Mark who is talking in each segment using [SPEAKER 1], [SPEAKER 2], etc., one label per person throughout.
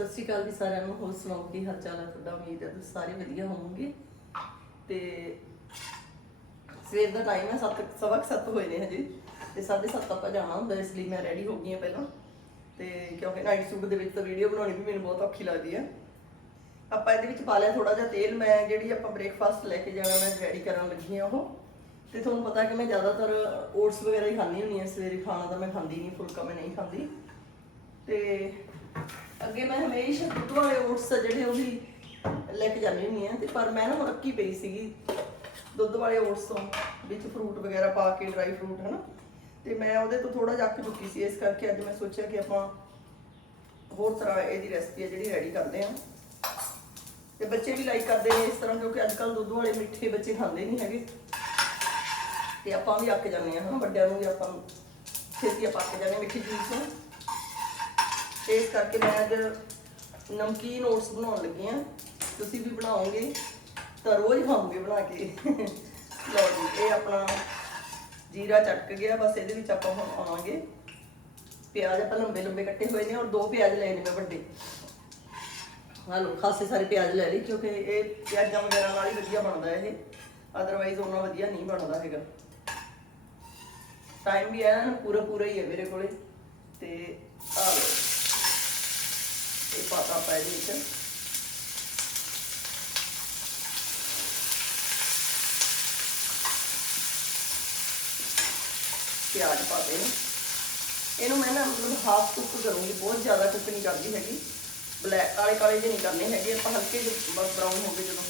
[SPEAKER 1] ਸਤਿ ਸ਼੍ਰੀ ਅਕਾਲ ਜੀ ਸਾਰਿਆਂ ਨੂੰ, ਹੋਰ ਸੁਣਾਓ ਕੀ ਹਾਲ ਚਾਲ ਹੈ ਤੁਹਾਡਾ ਉਮੀਦ ਹੈ ਤੁਸੀਂ ਸਾਰੇ ਵਧੀਆ ਹੋਵੋਗੇ। ਤੇ ਸਵੇਰ ਦਾ ਟਾਈਮ ਹੈ 7 ਸਵਾ 7 ਹੋਏ ਨੇ ਹਜੇ, ਤੇ 7:30 ਆਪਾਂ ਜਾਣਾ ਹੁੰਦਾ, ਇਸ ਲਈ ਮੈਂ ਰੈਡੀ ਹੋ ਗਈ ਹਾਂ ਪਹਿਲਾਂ। ਤੇ ਕਿਉਂਕਿ ਨਾਈਟ ਸੂਟ ਦੇ ਵਿੱਚ ਤਾਂ ਵੀਡੀਓ ਬਣਾਉਣੀ ਵੀ ਮੈਨੂੰ ਬਹੁਤ ਔਖੀ ਲੱਗਦੀ ਹੈ। ਆਪਾਂ ਇਹਦੇ ਵਿੱਚ ਪਾ ਲਿਆ ਥੋੜਾ ਜਿਹਾ ਤੇਲ, ਮੈਂ ਜਿਹੜੀ ਆਪਾਂ ਬ੍ਰੇਕਫਾਸਟ ਲੈ ਕੇ ਜਾਣਾ, ਮੈਂ ਰੈਡੀ ਕਰਨ ਲੱਗੀ ਹਾਂ ਉਹ। ਤੇ ਤੁਹਾਨੂੰ ਪਤਾ ਕਿ ਮੈਂ ਜ਼ਿਆਦਾਤਰ ਓਟਸ ਵਗੈਰਾ ਹੀ ਖਾਂਦੀ ਹੁੰਦੀ ਹਾਂ, ਸਵੇਰੇ ਖਾਣਾ ਤਾਂ ਮੈਂ ਖਾਂਦੀ ਨਹੀਂ, ਫੁਲਕਾ ਮੈਂ ਨਹੀਂ ਖਾਂਦੀ। ਤੇ ਅੱਗੇ ਮੈਂ ਹਮੇਸ਼ਾ ਦੁੱਧ ਵਾਲੇ ਓਟਸ ਜਿਹੜੇ ਉਹ ਵੀ ਲੈ ਕੇ ਜਾਂਦੀ ਹੁੰਦੀ ਹਾਂ ਤੇ ਪਰ ਮੈਂ ਨਾ ਹੁਣ ਅੱਕੀ ਪਈ ਸੀਗੀ ਦੁੱਧ ਵਾਲੇ ਓਟਸ ਤੋਂ, ਵਿੱਚ ਫਰੂਟ ਵਗੈਰਾ ਪਾ ਕੇ ਡਰਾਈ ਫਰੂਟ ਹਨਾ? ਤੇ ਮੈਂ ਉਹਦੇ ਤੋਂ ਥੋੜਾ ਜਿਹਾ ਅੱਕ ਚੁੱਕੀ ਸੀ, ਇਸ ਕਰਕੇ ਅੱਜ ਮੈਂ ਸੋਚਿਆ ਕਿ ਆਪਾਂ ਹੋਰ ਤਰ੍ਹਾਂ ਇਹਦੀ ਰੈਸਪੀ ਹੈ ਜਿਹੜੀ ਰੈਡੀ ਕਰਦੇ ਹਾਂ। ਤੇ ਬੱਚੇ ਵੀ ਲਾਈਕ ਕਰਦੇ ਨੇ ਇਸ ਤਰ੍ਹਾਂ, ਕਿਉਂਕਿ ਅੱਜ ਕੱਲ ਦੁੱਧ ਵਾਲੇ ਮਿੱਠੇ ਬੱਚੇ ਖਾਂਦੇ ਨਹੀਂ ਹੈਗੇ। ਤੇ ਆਪਾਂ ਵੀ ਅੱਕ ਜਾਂਦੇ ਹਾਂ, ਹਨਾ? ਵੱਡਿਆਂ ਨੂੰ ਵੀ ਆਪਾਂ ਨੂੰ ਛੇਤੀ ਆਪਾਂ ਅੱਕ ਜਾਂਦੇ ਹਾਂ, ਮਿੱਠੀ ਚੀਜ਼ ਤੋਂ ਤੇ ਇਸ ਕਰਕੇ ਮੈਂ ਅੱਜ ਨਮਕੀਨ ਓਟਸ ਬਣਾਉਣ ਲੱਗੀ ਆ ਤੁਸੀਂ ਵੀ ਬਣਾਓਗੇ, ਤਾਂ ਰੋਜ਼ ਖਾਓਗੇ ਬਣਾ ਕੇ। ਲਓ ਜੀ, ਇਹ ਆਪਣਾ ਜੀਰਾ ਚਟਕ ਗਿਆ, ਬਸ ਇਹਦੇ ਵਿੱਚ ਆਪਾਂ ਹੁਣ ਆਵਾਂਗੇ ਪਿਆਜ਼ ਆਪਾਂ ਲੰਬੇ ਲੰਬੇ ਕੱਟੇ ਹੋਏ ਨੇ, ਔਰ ਦੋ ਪਿਆਜ਼ ਲਏ ਨੇ ਮੈਂ ਵੱਡੇ। ਹਾਲੋ ਖਾਸੇ ਸਾਰੇ ਪਿਆਜ਼ ਲੈ ਲਈ ਕਿਉਂਕਿ ਇਹ ਪਿਆਜ਼ਾਂ ਵਗੈਰਾ ਨਾਲ ਹੀ ਵਧੀਆ ਬਣਦਾ ਇਹ। ਅਦਰਵਾਈਜ਼ ਉਹਨਾਂ ਵਧੀਆ ਨਹੀਂ ਬਣਦਾ ਹੈਗਾ। ਟਾਈਮ ਵੀ ਹੈ ਪੂਰਾ ਪੂਰਾ ਹੀ ਹੈ ਮੇਰੇ ਕੋਲੇ। ਤੇ ਆ ਲਓ। ਇਹ ਪਾਤਾ ਪਾ ਇਹਦੇ ਵਿੱਚ ਪਿਆਜ਼ ਪਾਤੇ ਨੇ ਇਹਨੂੰ ਮੈਂ ਨਾ ਮਤਲਬ ਹਾਫ ਕੁੱਕ ਕਰੂੰਗੀ, ਬਹੁਤ ਜ਼ਿਆਦਾ ਕੁੱਕ ਨਹੀਂ ਕਰਦੀ ਹੈਗੀ। ਬਲੈਕ ਕਾਲੇ ਕਾਲੇ ਜਿਹੇ ਨਹੀਂ ਕਰਨੇ ਹੈਗੇ। ਆਪਾਂ ਹਲਕੇ ਜਿਹੇ ਬਸ ਬਰਾਊਨ ਹੋ ਗਏ ਜਦੋਂ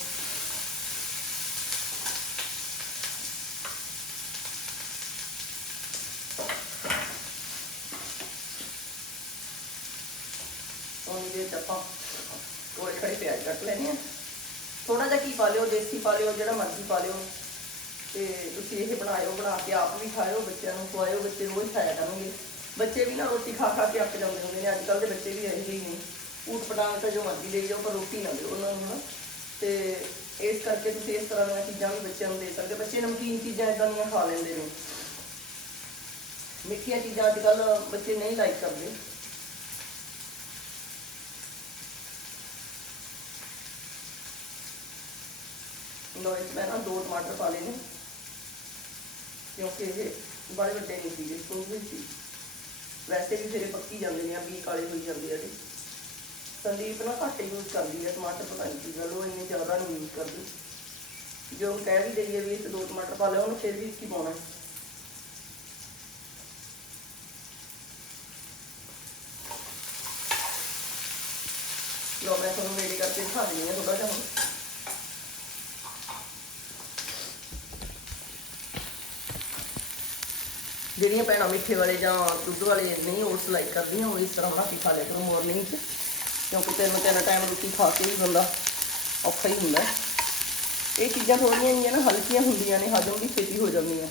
[SPEAKER 1] ਹੁਣ ਇਹਦੇ ਵਿੱਚ ਆਪਾਂ ਕੋਲੇ ਖੜੇ ਲੈਣੇ ਆ। ਥੋੜਾ ਜਿਹਾ ਕੀ ਪਾ ਲਿਓ, ਦੇਸੀ ਪਾ ਲਿਓ, ਜਿਹੜਾ ਮਰਜ਼ੀ ਪਾ ਲਿਓ। ਤੇ ਤੁਸੀਂ ਇਹ ਬਣਾਇਓ, ਬਣਾ ਕੇ ਆਪ ਵੀ ਖਾਇਓ, ਬੱਚਿਆਂ ਨੂੰ ਖਵਾਇਓ, ਬੱਚੇ ਰੋਜ਼ ਖਾਇਆ ਕਰਨਗੇ। ਬੱਚੇ ਵੀ ਨਾ ਰੋਟੀ ਖਾ ਖਾ ਕੇ ਅੱਕ ਜਾਂਦੇ ਹੁੰਦੇ ਨੇ ਅੱਜ ਕੱਲ ਦੇ ਬੱਚੇ ਵੀ ਇਹੋ ਹੀ ਨੇ। ਊਟ ਪਟਾਂਗ ਤਾਂ ਜੋ ਮਰਜ਼ੀ ਦੇਈ ਜਾਓ ਪਰ ਰੋਟੀ ਨਾ ਦਿਓ ਉਹਨਾਂ ਨੂੰ ਤੇ ਇਸ ਕਰਕੇ ਤੁਸੀਂ ਇਸ ਤਰ੍ਹਾਂ ਦੀਆਂ ਚੀਜ਼ਾਂ ਵੀ ਬੱਚਿਆਂ ਨੂੰ ਦੇ ਸਕਦੇ ਬੱਚੇ ਨਮਕੀਨ ਚੀਜ਼ਾਂ ਇਦਾਂ ਦੀਆਂ ਖਾ ਲੈਂਦੇ ਨੇ। ਮਿੱਠੀਆਂ ਚੀਜ਼ਾਂ ਅੱਜ ਕੱਲ ਬੱਚੇ ਨਹੀਂ ਲਾਈਕ ਕਰਦੇ। ਲੋ ਇਸ ਮੈਂ ਨਾ ਦੋ ਟਮਾਟਰ ਪਾ ਲਏ ਨੇ। ਕਿਉਂਕਿ ਇਹ ਬੜੇ ਵੱਡੇ ਨਹੀਂ ਸੀਗੇ ਛੋਟੇ ਸੀ। ਵੈਸੇ ਵੀ ਫਿਰ ਪੱਕੀ ਜਾਂਦੇ ਨੇ ਆ ਵੀ ਕਾਲੇ ਹੋਈ ਜਾਂਦੇ ਆ ਜੀ ਸੰਦੀਪ ਨਾ ਘੱਟ ਯੂਜ਼ ਕਰਦੀ ਹੈ ਟਮਾਟਰ, ਪਤਾ ਨਹੀਂ ਕੀ ਗੱਲ, ਉਹ ਇੰਨੇ ਜ਼ਿਆਦਾ ਨਹੀਂ ਯੂਜ਼ ਕਰਦੀ। ਜੋ ਕਹਿ ਵੀ ਦਈਏ ਵੀ ਇਹ ਦੋ ਟਮਾਟਰ ਪਾ ਲਿਆ, ਉਹਨੂੰ ਫਿਰ ਵੀ ਕੀ ਪਾਉਣਾ? ਹੈ ਲੋ ਮੈਂ ਤੁਹਾਨੂੰ ਨੇੜੇ ਕਰਕੇ ਦਿਖਾ ਦਿੰਦੀ ਹਾਂ ਥੋੜਾ ਜਿਹਾ ਜਿਹੜੀਆਂ ਭੈਣਾਂ ਮਿੱਠੇ ਵਾਲੇ ਜਾਂ ਦੁੱਧ ਵਾਲੇ ਨਹੀਂ ਓਟਸ ਲਾਈਕ ਕਰਦੀਆਂ, ਉਹ ਇਸ ਤਰ੍ਹਾਂ ਬਣਾ ਕੇ ਖਾ ਲਿਆ ਕਰੋ ਮਾਰਨਿੰਗ 'ਚ। ਕਿਉਂਕਿ ਤਿੰਨ ਤਿੰਨ ਟਾਈਮ ਰੋਟੀ ਖਾ ਕੇ ਵੀ ਬੰਦਾ ਔਖਾ ਹੀ ਹੁੰਦਾ। ਇਹ ਚੀਜ਼ਾਂ ਥੋੜੀਆਂ ਜਿਹੀਆਂ ਨਾ ਹਲਕੀਆਂ ਹੁੰਦੀਆਂ ਨੇ, ਹਜਮ ਵੀ ਛੇਤੀ ਹੋ ਜਾਂਦੀਆਂ।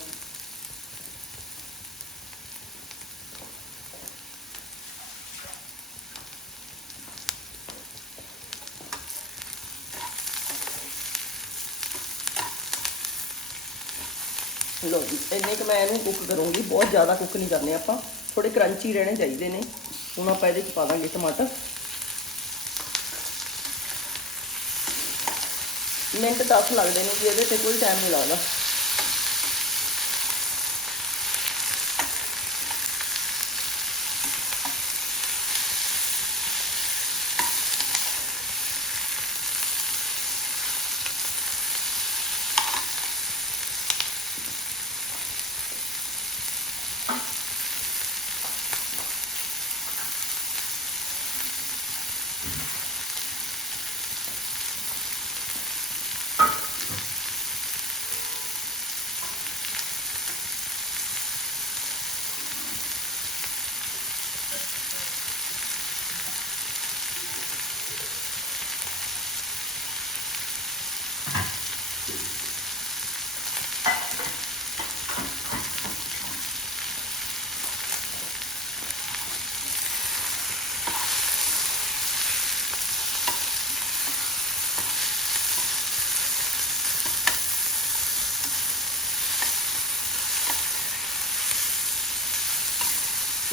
[SPEAKER 1] ਲੋ ਜੀ, ਇੰਨੇ ਕੁ ਮੈਂ ਇਹਨੂੰ ਕੁੱਕ ਕਰੂੰਗੀ, ਬਹੁਤ ਜ਼ਿਆਦਾ ਕੁੱਕ ਨਹੀਂ ਕਰਨੇ ਆਪਾਂ। ਥੋੜੇ ਕਰੰਚੀ ਰਹਿਣੇ ਚਾਹੀਦੇ ਨੇ। ਹੁਣ ਆਪਾਂ ਇਹਦੇ ਚ ਪਾ ਦਾਂਗੇ ਟਮਾਟਰ। ਮਿੰਟ 10 ਲੱਗਦੇ ਨੇ ਜੀ ਇਹਦੇ ਤੇ ਕੋਈ ਟਾਈਮ ਨਹੀਂ ਲੱਗਦਾ।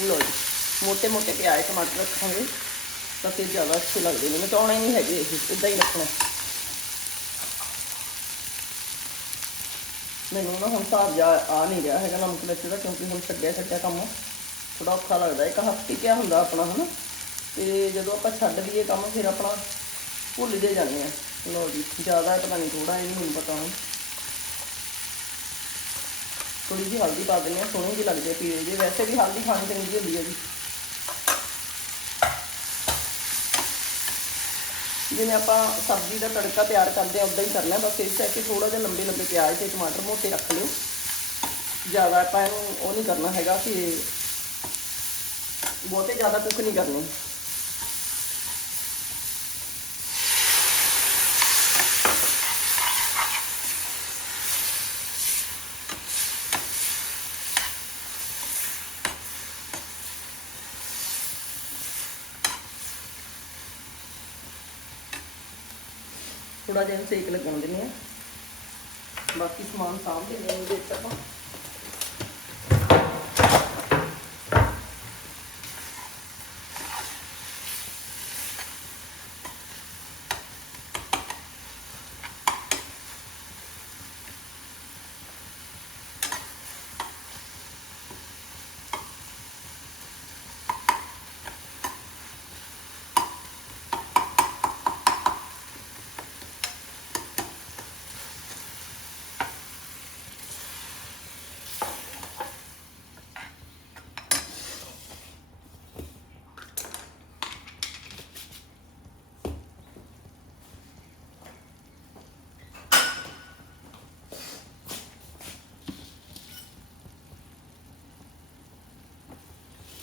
[SPEAKER 1] ਲਓ ਜੀ ਮੋٹے ਮੋٹے ਪਿਆਜ਼, ਟਮਾਟਰ ਰੱਖਾਂਗੇ ਤਾਂ ਫਿਰ ਜ਼ਿਆਦਾ ਅੱਛੇ ਲੱਗਦੇ ਨੇ। ਮਟਾਉਣੇ ਨਹੀਂ ਹੈਗੇ ਇਹ ਇਦਾਂ ਹੀ ਰੱਖਣਾ। ਮੈਨੂੰ ਨਾ ਹੁਣ ਸਾਹ ਜਾ ਆ ਨਹੀਂ ਰਿਹਾ ਹੈਗਾ ਨਮਕ ਮਿਰਚ ਦਾ, ਕਿਉਂਕਿ ਹੁਣ ਛੱਡਿਆ ਛੱਡਿਆ ਕੰਮ। ਥੋੜਾ ਔਖਾ ਲੱਗਦਾ। ਇੱਕ ਹਫ਼ਤੇ ਕਿਆ ਹੁੰਦਾ ਆਪਣਾ, ਹਨਾ? ਤੇ ਜਦੋਂ ਆਪਾਂ ਛੱਡ ਦਈਏ ਕੰਮ, ਫਿਰ ਆਪਣਾ ਭੁੱਲ ਭੁੱਲਦੇ ਜਾਂਦੇ ਆ। ਲੋ ਜੀ, ਜ਼ਿਆਦਾ ਪਤਾ ਨਹੀਂ ਥੋੜਾ ਇਹ ਨਹੀਂ ਪਤਾ ਹੁਣ। ਥੋੜੀ ਜਿਹੀ ਹਲਦੀ ਪਾ ਦਿੰਦੇ ਹਾਂ, ਸੋਹਣੀ ਜਿਹੀ ਲੱਗਦੀ ਹੈ ਪੀਲੇ ਜਿਹੇ। ਵੈਸੇ ਵੀ ਹਲਦੀ ਖਾਣੀ ਚੰਗੀ ਹੁੰਦੀ ਹੈ ਜੀ। ਜਿਵੇਂ ਆਪਾਂ ਸਬਜ਼ੀ ਦਾ ਤੜਕਾ ਤਿਆਰ ਕਰਦੇ ਆ ਉਦਾਂ ਹੀ ਕਰਨਾ ਬਸ ਇਸ ਕਰਕੇ ਥੋੜਾ ਜਿਹਾ ਲੰਬੇ ਲੰਬੇ ਪਿਆਜ਼ ਤੇ ਟਮਾਟਰ ਮੋਟੇ ਰੱਖ ਲਿਓ। ਜ਼ਿਆਦਾ ਆਪਾਂ ਇਹਨੂੰ ਉਹ ਨਹੀਂ ਕਰਨਾ ਹੈਗਾ ਕਿ ਬਹੁਤੇ ਜ਼ਿਆਦਾ ਕੁੱਕ ਨਹੀਂ ਕਰਨੇ। ਥੋੜਾ ਜਿਹਾ ਸੇਕ ਲੱਗਣ ਦਿੰਦੇ ਆ ਬਾਕੀ ਸਮਾਨ ਸਾਂਭ ਕੇ ਲੈਣੇ ਆਪਾਂ।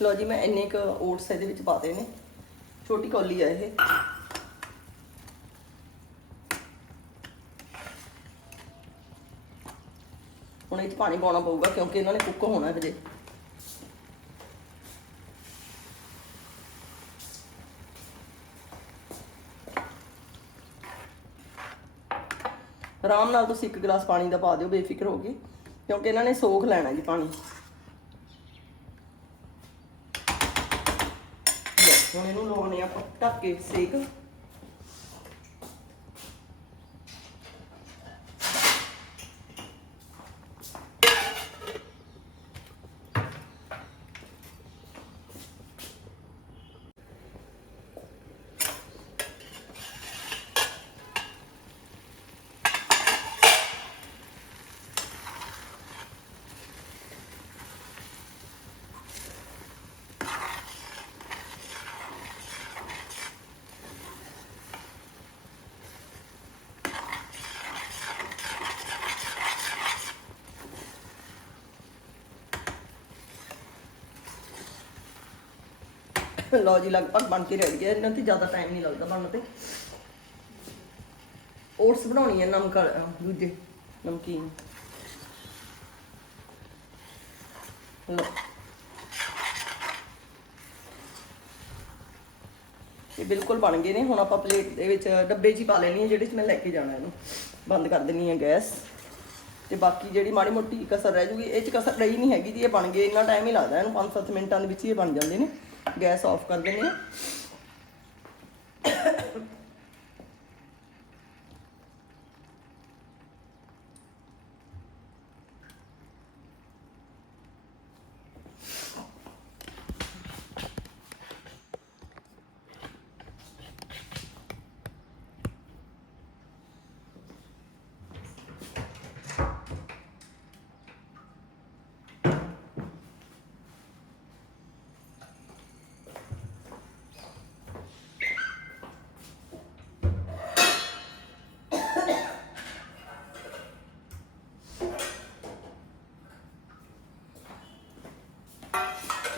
[SPEAKER 1] ਲੋ ਜੀ, ਮੈਂ ਇੰਨੇ ਕ ਓਟਸ ਇਹਦੇ ਵਿੱਚ ਪਾ ਦੇ ਨੇ ਛੋਟੀ ਕੌਲੀ ਆ ਇਹ। ਹੁਣ ਇਹ 'ਚ ਪਾਣੀ ਪਾਉਣਾ ਪਊਗਾ, ਕਿਉਂਕਿ ਇਹਨਾਂ ਨੇ ਕੁੱਕ ਹੋਣਾ ਹਜੇ। ਆਰਾਮ ਨਾਲ ਤੁਸੀਂ ਇੱਕ ਗਲਾਸ ਪਾਣੀ ਦਾ ਪਾ ਦਿਓ, ਬੇਫਿਕਰ ਹੋ ਕੇ, ਕਿਉਂਕਿ ਇਹਨਾਂ ਨੇ ਸੋਖ ਲੈਣਾ ਜੀ ਪਾਣੀ ਲਓ, ਹੁਣ ਇਹਨੂੰ ਲਾਉਣੇ ਆਪਾਂ ਢੱਕ ਕੇ ਸੇਕ। ਲਓ ਜੀ, ਲਗਭਗ ਬਣ ਕੇ ਰੈਡੀ ਹੈ ਇਹਨਾਂ ਤੇ ਜ਼ਿਆਦਾ ਟਾਈਮ ਨਹੀਂ ਲੱਗਦਾ ਬਣਨ ਤੇ। ਓਟਸ ਬਣਾਉਣੀ ਹੈ ਨਮਕ ਦੂਜੇ, ਨਮਕੀਨ। ਲਓ। ਇਹ ਬਿਲਕੁਲ ਬਣ ਗਏ ਨੇ। ਹੁਣ ਆਪਾਂ ਪਲੇਟ ਦੇ ਵਿੱਚ ਡੱਬੇ 'ਚ ਹੀ ਪਾ ਲੈਣੀ ਹੈ ਜਿਹੜੇ 'ਚ ਮੈਂ ਲੈ ਕੇ ਜਾਣਾ ਇਹਨੂੰ। ਬੰਦ ਕਰ ਦੇਣੀ ਹੈ ਗੈਸ। ਤੇ ਬਾਕੀ ਜਿਹੜੀ ਮਾੜੀ ਮੋਟੀ ਕਸਰ ਰਹਿ ਜੂਗੀ, ਇਹ 'ਚ ਕਸਰ ਰਹੀ ਨਹੀਂ ਹੈਗੀ ਜੀ, ਇਹ ਬਣ ਗਏ। ਇੰਨਾ ਟਾਈਮ ਹੀ ਲੱਗਦਾ ਇਹਨੂੰ। 5-7 ਮਿੰਟਾਂ ਦੇ ਵਿੱਚ ਹੀ ਇਹ ਬਣ ਜਾਂਦੇ ਨੇ। ਗੈਸ ਆਫ ਕਰ ਦਿੰਦੇ ਹਾਂ।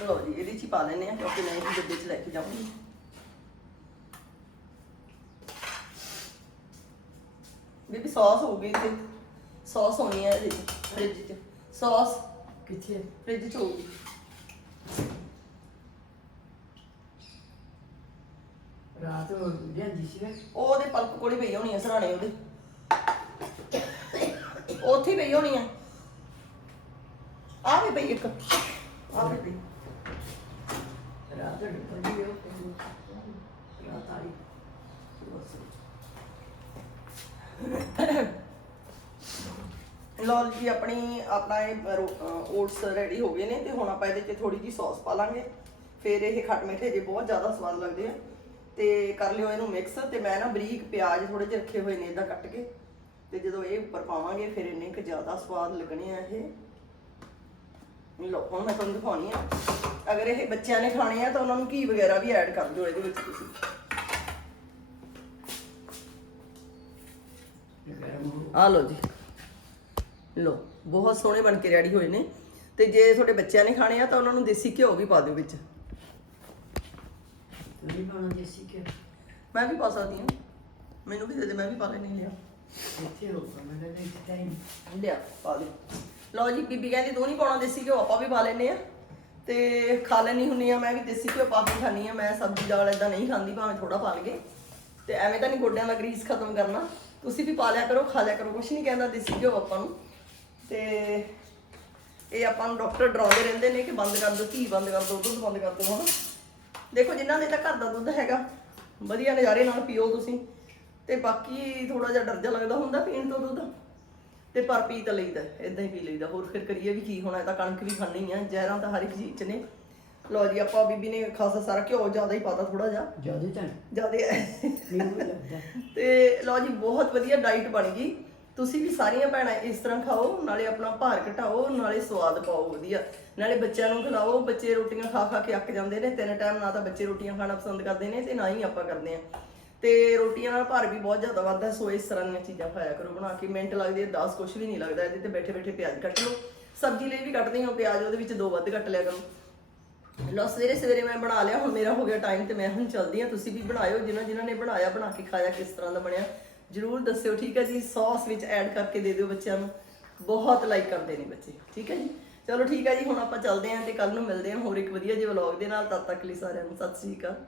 [SPEAKER 1] ਲਓ ਜੀ ਇਹਦੇ 'ਚ ਹੀ ਪਾ ਲੈਣੇ ਆ ਕਿਉਂਕਿ ਮੈਂ ਇਹ ਡੱਬੇ 'ਚ ਲੈ ਕੇ ਜਾਊਂਗੀ। ਬੀਬੀ ਸੌਸ ਹੋ ਗਈ ਤੇ ਸੌਸ ਹੋਣੀ ਹੈ ਇਹਦੇ 'ਚ ਫ੍ਰਿਜ 'ਚ। ਸੌਸ
[SPEAKER 2] ਕਿੱਥੇ?
[SPEAKER 1] ਫ੍ਰਿਜ 'ਚ ਹੋਊਗੀ।
[SPEAKER 2] ਰਾਤ ਨੂੰ ਲਿਆਂਦੀ ਸੀ ਨਾ।
[SPEAKER 1] ਉਹ ਉਹਦੇ ਪਲਕ ਕੋਲੇ ਪਈ ਹੋਣੀ ਆ ਸਰਾਣੇ ਉਹਦੇ। ਉੱਥੇ ਹੀ ਪਈ ਹੋਣੀ ਆ। ਆ ਵੀ ਪਈ ਇੱਕ। ਆ ਵੀ ਪਈ।
[SPEAKER 2] ਰਾਤ ਨੂੰ ਪੜੀ ਉਹ ਰਾਤ ਆਈ।
[SPEAKER 1] ਲਓ ਜੀ, ਆਪਣੀ, ਆਪਣਾ ਇਹ ਓਟਸ ਰੈਡੀ ਹੋ ਗਏ ਨੇ ਤੇ ਹੁਣ ਆਪਾਂ ਇਹਦੇ 'ਚ ਥੋੜੀ ਜੀ ਸੌਸ ਪਾ ਲਾਂਗੇ। ਫਿਰ ਇਹ ਖੱਟ ਮਿੱਠੇ ਜੇ ਬਹੁਤ ਜ਼ਿਆਦਾ ਸਵਾਦ ਲੱਗਦੇ ਆ। ਤੇ ਕਰ ਲਿਓ ਇਹਨੂੰ ਮਿਕਸ ਤੇ ਮੈਂ ਨਾ ਬਰੀਕ ਪਿਆਜ਼ ਥੋੜੇ ਜਿਹੇ ਰੱਖੇ ਹੋਏ ਨੇ ਇਦਾਂ ਕੱਟ ਕੇ। ਤੇ ਜਦੋਂ ਇਹ ਉੱਪਰ ਪਾਵਾਂਗੇ, ਫਿਰ ਇੰਨੇ ਕੁ ਜ਼ਿਆਦਾ ਸਵਾਦ ਲੱਗਣੇ ਆ ਇਹ। ਲਓ, ਹੁਣ ਮੈਂ ਤੁਹਾਨੂੰ ਦਿਖਾਉਣੀ ਆ। ਅਗਰ ਇਹ ਬੱਚਿਆਂ ਨੇ ਖਾਣੇ ਆ ਤਾਂ ਉਹਨਾਂ ਨੂੰ ਘੀ ਵਗੈਰਾ ਵੀ ਐਡ ਕਰ ਦਿਓ ਇਹਦੇ ਵਿੱਚ ਤੁਸੀਂ। ਆ ਲਓ ਜੀ। ਲਓ ਬਹੁਤ ਸੋਹਣੇ ਬਣ ਕੇ ਰੈਡੀ ਹੋਏ ਨੇ। ਤੇ ਜੇ ਤੁਹਾਡੇ ਬੱਚਿਆਂ ਨੇ ਖਾਣੇ ਆ ਤਾਂ ਉਹਨਾਂ ਨੂੰ ਦੇਸੀ ਘਿਓ ਵੀ ਪਾ ਦਿਓ ਵਿੱਚ।
[SPEAKER 2] ਦੇਸੀ
[SPEAKER 1] ਮੈਂ ਵੀ ਪਾ ਸਕਦੀ ਹਾਂ। ਮੈਨੂੰ ਵੀ ਦੇ ਦੇ ਮੈਂ ਵੀ ਪਾ ਲੈਣੀ ਲਿਆ।
[SPEAKER 2] ਇੱਥੇ ਹੋਊਗਾ ਮੈਂ ਕਹਿੰਦਾ ਇੱਥੇ ਟਾਈਮ
[SPEAKER 1] ਲਿਆ ਪਾ ਦੇ ਲਓ ਜੀ ਬੀਬੀ ਕਹਿੰਦੀ ਤੂੰ ਨਹੀਂ ਪਾਉਣਾ ਦੇਸੀ ਘਿਓ ਆਪਾਂ ਵੀ ਪਾ ਲੈਨੇ ਆ ਤੇ ਖਾ ਲੈਣੀ ਹੁੰਨੀ ਆ ਮੈਂ ਵੀ ਦੇਸੀ ਘਿਓ ਪਾ ਕੇ ਖਾਣੀ ਆ ਮੈਂ ਸਬਜ਼ੀ ਦਾਲ ਇਦਾਂ ਨਹੀਂ ਖਾਂਦੀ, ਭਾਵੇਂ ਥੋੜਾ ਪਾ ਲਗੇ ਤੇ ਐਵੇਂ ਤਾਂ ਨਹੀਂ ਗੋਡਿਆਂ ਦਾ ਗਰੀਸ ਖਤਮ ਕਰਨਾ। ਤੁਸੀਂ ਵੀ ਪਾ ਲਿਆ ਕਰੋ, ਖਾ ਲਿਆ ਕਰੋ, ਕੁਛ ਨਹੀਂ ਕਹਿੰਦਾ ਦੇਸੀ ਘਿਓ ਆਪਾਂ ਨੂੰ। ਤੇ ਇਹ ਆਪਾਂ ਨੂੰ ਡਾਕਟਰ ਡਰਾਉਂਦੇ ਰਹਿੰਦੇ ਨੇ ਕਿ ਬੰਦ ਕਰ ਦਿਓ, ਘੀ ਬੰਦ ਕਰ ਦਿਓ, ਦੁੱਧ ਬੰਦ ਕਰ ਦਿਓ, ਹਨਾ। ਦੇਖੋ, ਜਿਨ੍ਹਾਂ ਦੇ ਤਾਂ ਘਰ ਦਾ ਦੁੱਧ ਹੈਗਾ, ਵਧੀਆ ਨਜ਼ਾਰੇ ਨਾਲ ਪੀਓ ਤੁਸੀਂ। ਤੇ ਬਾਕੀ ਥੋੜਾ ਜਿਹਾ ਡਰ ਜਿਹਾ ਲੱਗਦਾ ਹੁੰਦਾ ਪੀਣ ਤੋਂ ਦੁੱਧ। ਤੇ ਪਰ ਪੀ ਤਾਂ ਲਈਦਾ ਇਦਾਂ ਹੀ ਪੀ ਲਈਦਾ। ਹੋਰ ਫਿਰ ਕਰੀਏ ਵੀ ਕੀ ਹੋਣਾ ਇਹ ਤਾਂ ਕਣਕ ਵੀ ਖਾਣੀ ਆ ਜ਼ਹਿਰਾਂ ਤਾਂ ਹਰ ਇੱਕ ਚੀਜ਼ ਚ ਨੇ। ਲਓ ਜੀ ਆਪਾਂ ਬੀਬੀ ਨੇ ਖਾਸਾ ਸਾਰਾ ਘਿਓ ਜ਼ਿਆਦਾ ਹੀ ਪਾਤਾ ਥੋੜਾ ਜਿਹਾ।
[SPEAKER 2] ਜ਼ਿਆਦਾ ਤਾਂ
[SPEAKER 1] ਜ਼ਿਆਦਾ।
[SPEAKER 2] ਮੈਨੂੰ ਵੀ ਲੱਗਦਾ।
[SPEAKER 1] ਤੇ ਲਓ ਜੀ ਬਹੁਤ ਵਧੀਆ ਡਾਈਟ ਬਣ ਗਈ। ਤੁਸੀਂ ਵੀ ਸਾਰੀਆਂ ਭੈਣਾਂ ਇਸ ਤਰ੍ਹਾਂ ਖਾਓ ਨਾਲੇ ਆਪਣਾ ਭਾਰ ਘਟਾਓ ਨਾਲੇ ਸਵਾਦ ਪਾਓ ਵਧੀਆ। ਨਾਲੇ ਬੱਚਿਆਂ ਨੂੰ ਖਿਲਾਓ ਬੱਚੇ ਰੋਟੀਆਂ ਖਾ ਖਾ ਕੇ ਅੱਕ ਜਾਂਦੇ ਨੇ। ਤਿੰਨ ਟਾਈਮ ਨਾ ਤਾਂ ਬੱਚੇ ਰੋਟੀਆਂ ਖਾਣਾ ਪਸੰਦ ਕਰਦੇ ਨੇ ਤੇ ਨਾ ਹੀ ਆਪਾਂ ਕਰਦੇ ਆ ਤੇ ਰੋਟੀਆਂ ਨਾਲ ਭਾਰ ਵੀ ਬਹੁਤ ਜ਼ਿਆਦਾ ਵੱਧਦਾ, ਸੋ ਇਸ ਤਰ੍ਹਾਂ ਦੀਆਂ ਚੀਜ਼ਾਂ ਖਾਇਆ ਕਰੋ। ਬਣਾ ਕੇ ਮਿੰਟ ਲੱਗਦੀ ਹੈ 10 ਕੁਛ ਵੀ ਨਹੀਂ ਲੱਗਦਾ, ਇਹਦੇ ਤੇ ਬੈਠੇ ਬੈਠੇ ਪਿਆਜ਼ ਕੱਟ ਲਓ। ਸਬਜ਼ੀ ਲਈ ਵੀ ਕੱਟਦੇ ਹਾਂ, ਪਿਆਜ਼ ਉਹਦੇ ਵਿੱਚ ਦੋ ਵੱਧ ਕੱਟ ਲਿਆ ਕਰੋ। ਲੋ ਸਵੇਰੇ ਸਵੇਰੇ ਮੈਂ ਬਣਾ ਲਿਆ, ਹੁਣ ਮੇਰਾ ਹੋ ਗਿਆ ਟਾਈਮ ਤੇ ਮੈਂ ਹੁਣ ਚੱਲਦੀ ਹਾਂ। ਤੁਸੀਂ ਵੀ ਬਣਾਇਓ, ਜਿਨ੍ਹਾਂ ਜਿਨ੍ਹਾਂ ਨੇ ਬਣਾਇਆ, ਬਣਾ ਕੇ ਖਾਇਆ, ਕਿਸ ਤਰ੍ਹਾਂ ਦਾ ਬਣਿਆ, ਜਰੂਰ ਦੱਸਿਓ, ਠੀਕ ਹੈ ਜੀ? ਸੌਸ ਵਿੱਚ ਐਡ ਕਰਕੇ ਦੇ ਦਿਓ ਬੱਚਿਆਂ ਨੂੰ। ਬਹੁਤ ਲਾਈਕ ਕਰਦੇ ਨੇ ਬੱਚੇ, ਠੀਕ ਹੈ ਜੀ? ਚਲੋ ਠੀਕ ਹੈ ਜੀ, ਹੁਣ ਆਪਾਂ ਚੱਲਦੇ ਆਂ ਤੇ ਕੱਲ ਨੂੰ ਮਿਲਦੇ ਆਂ ਹੋਰ ਇੱਕ ਵਧੀਆ ਜਿਹੇ ਵਲੌਗ ਦੇ ਨਾਲ। ਤਦ ਤੱਕ ਲਈ ਸਾਰਿਆਂ ਨੂੰ ਸਤਿ ਸ੍ਰੀ ਅਕਾਲ।